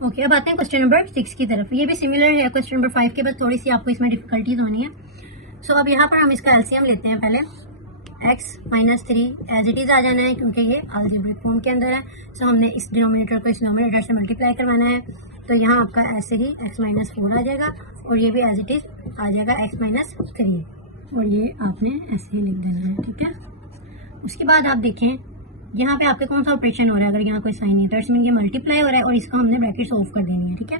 Okay, अब आते हैं क्वेश्चन नंबर 6 की तरफ। ये भी सिमिलर है क्वेश्चन नंबर 5 के, बस थोड़ी सी आपको इसमें डिफिकल्टीज होनी है। सो अब यहाँ पर हम इसका एलसीएम लेते हैं। पहले x minus 3 as it is आ जाना है क्योंकि ये अलजेब्रिक फॉर्म के अंदर है। सो हमने इस डिनोमिनेटर को इस डिनोमिनेटर से मल्टीप्लाई करवाना है, तो यहाँ आपका ऐसे ही x माइनस 4 आ जाएगा और ये भी एज इट इज आ जाएगा x माइनस 3, और ये आपने ऐसे ही लिख देना है, ठीक है। उसके बाद आप देखें यहाँ पे आपके कौन सा ऑपरेशन हो रहा है, अगर यहाँ कोई साइन नहीं है तो ये मल्टीप्लाई हो रहा है और इसको हमने ब्रैकेट्स ऑफ कर देनी है, ठीक है।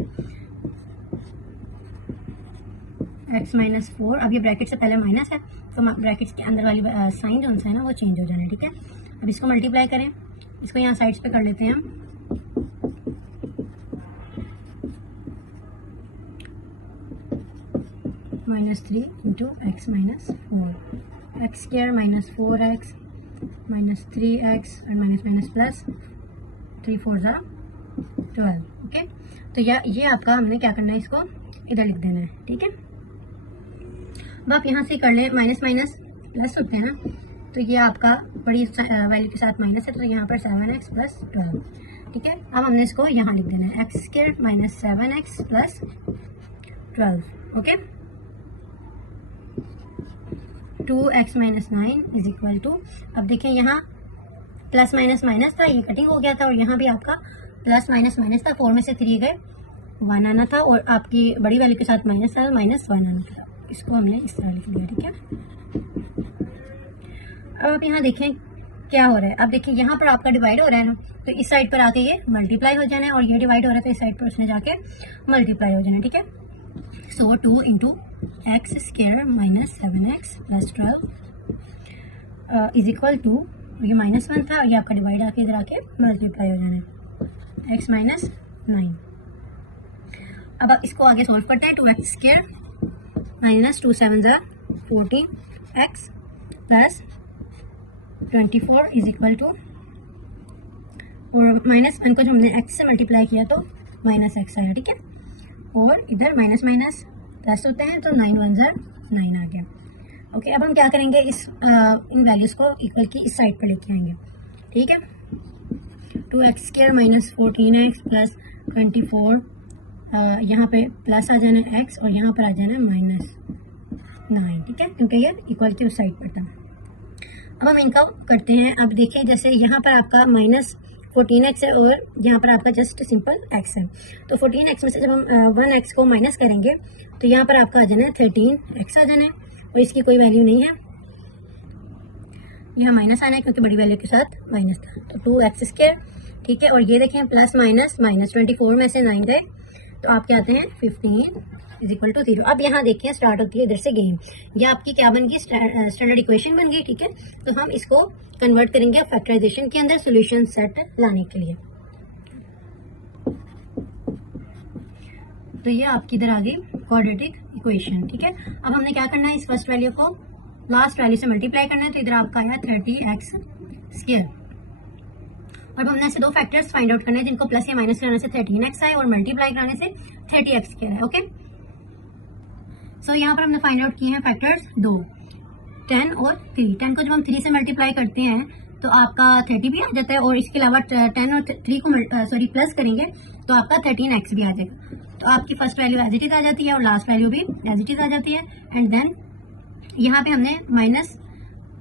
x माइनस 4, अब ये ब्रैकेट से पहले माइनस है तो ब्रैकेट्स के अंदर वाली साइन जो है ना वो चेंज हो जाना है, ठीक है। अब इसको मल्टीप्लाई करें, इसको यहाँ साइड्स पे कर लेते हैं हम। -3 into x minus 4, x square minus 4x minus 3x और माइनस माइनस प्लस 3 4 ज़ा 12, ओके। तो ये आपका हमने क्या करना है, इसको इधर लिख देना है, ठीक है। अब आप यहाँ से कर लें, माइनस माइनस प्लस होते हैं ना, तो ये आपका बड़ी वैल्यू के साथ माइनस है, तो यहाँ पर 7x प्लस 12, ठीक है। अब हमने इसको यहाँ लिख देना है, x square minus 7x plus 12, okay. 2x minus 9 is equal to, अब देखें यहाँ प्लस माइनस माइनस था, ये कटिंग हो गया था, और यहाँ भी आपका प्लस माइनस माइनस था, 4 में से 3 गए, 1 आना था, और आपकी बड़ी वैल्यू के साथ माइनस था, -1 आना था। इसको हमने इस तरह लिख दिया, ठीक है। अब आप यहाँ देखें क्या हो रहा है, अब देखिए यहाँ पर आपका डिवाइड हो रहा है ना, तो इस साइड पर आके ये मल्टीप्लाई हो जाना है, और ये डिवाइड हो रहा है तो इस साइड पर उसने जाके मल्टीप्लाई हो जाना है, ठीक है। So 2 into x square minus 7x plus 12 is equal to, ये -1 था और ये आपका डिवाइड आके इधर आके मल्टीप्लाई हो जाना है, x माइनस 9। अब आप इसको आगे सोल्व करते हैं, 2x स्क्वायर माइनस 2 7 ज़ा 14x plus 24 is equal to, और -1 को जो हमने x से मल्टीप्लाई किया तो -x आया, ठीक है। और इधर माइनस माइनस प्लस होते हैं तो 9 1 ज़ा 9 आ गया, ओके। अब हम क्या करेंगे, इन वैल्यूज़ को इक्वल की इस साइड पर लेके आएंगे, ठीक है। 2x square minus 14x plus 24, यहाँ पे प्लस आ जाना है x और यहाँ पर आ जाना है -9, ठीक है, क्योंकि ये इक्वल की उस साइड पर था। अब हम इनका करते हैं। अब देखिए जैसे यहाँ पर आपका -14x है और यहाँ पर आपका जस्ट सिंपल x है, तो 14x में से जब हम 1x को माइनस करेंगे तो यहाँ पर आपका आ जाना है 13x आ जाना है, और इसकी कोई वैल्यू नहीं है, यहाँ माइनस आना है क्योंकि बड़ी वैल्यू के साथ माइनस था, तो 2x स्क्वायर, ठीक है। और ये देखें प्लस माइनस माइनस 24 में से 9 गए तो आपके आते हैं 15 इज इक्वल टू 0। अब यहाँ देखिए स्टार्ट होती है इधर से गेम, ये आपकी क्या बन गई, स्टैंडर्ड इक्वेशन बन गई, ठीक है। तो हम इसको कन्वर्ट करेंगे फैक्टराइजेशन के अंदर सॉल्यूशन सेट लाने के लिए। तो ये आपकी इधर आ गई क्वाड्रेटिक इक्वेशन, ठीक है। अब हमने क्या करना है, इस फर्स्ट वैल्यू को लास्ट वैल्यू से मल्टीप्लाई करना है, तो इधर आपका आया 30x स्क्वायर। और हमने ऐसे दो फैक्टर्स फाइंड आउट करने हैं जिनको प्लस या माइनस कराने से 13x आए और मल्टीप्लाई कराने से 30x स्क्वायर है, ओके। सो यहाँ पर हमने फाइंड आउट किए हैं फैक्टर्स 2, 10 और 3। 10 को जब हम 3 से मल्टीप्लाई करते हैं तो आपका 30 भी आ जाता है, और इसके अलावा 10 और 3 को प्लस करेंगे तो आपका 13x भी आ जाएगा। तो आपकी first value as it is आ जाती है और लास्ट वैल्यू भी एज इट इज आ जाती है। एंड देन यहाँ पे हमने माइनस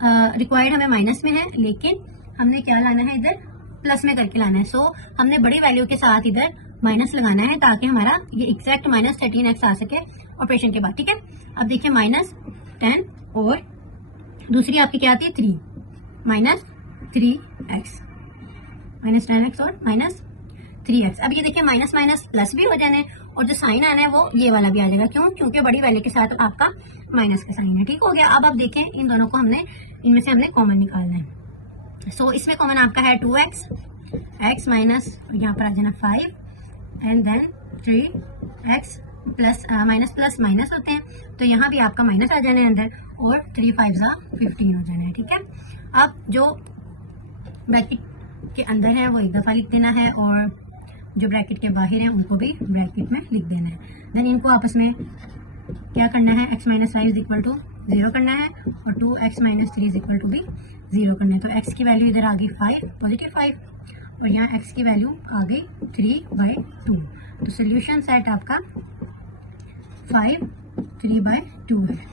रिक्वायर्ड हमें माइनस में है, लेकिन हमने क्या लाना है, इधर प्लस में करके लाना है। सो हमने बड़ी वैल्यू के साथ इधर माइनस लगाना है ताकि हमारा ये एग्जैक्ट -13x आ सके ऑपरेशन के बाद, ठीक है। अब देखिए -10 और दूसरी आपकी क्या आती है 3, -3x, -10x और -3x। अब ये देखिए माइनस माइनस प्लस भी हो जाने, और जो साइन आना है वो ये वाला भी आ जाएगा, क्यों, क्योंकि बड़ी वैल्यू के साथ आपका माइनस का साइन है, ठीक हो गया। अब आप देखें इन दोनों को इनमें से हमने कॉमन निकालना है। सो इसमें कॉमन आपका है 2x, x माइनस यहाँ पर आ जाना 5 and then 3x plus minus plus minus होते हैं, तो यहाँ भी आपका माइनस आ जाना है अंदर, और 3 5 ज़ा 15 हो जाना है, ठीक है। अब जो ब्रैकेट के अंदर है वो एक दफ़ा लिख देना है, और जो ब्रैकेट के बाहर है उनको भी ब्रैकेट में लिख देना है। देन इनको आपस में क्या करना है, x minus 5 is equal to 0 करना है, और 2x minus 3 is equal to भी 0 करना है। तो x की वैल्यू इधर आ गई 5, पॉजिटिव 5, और यहाँ x की वैल्यू आ गई 3/2। तो सोल्यूशन सेट आपका 5 3/2 है।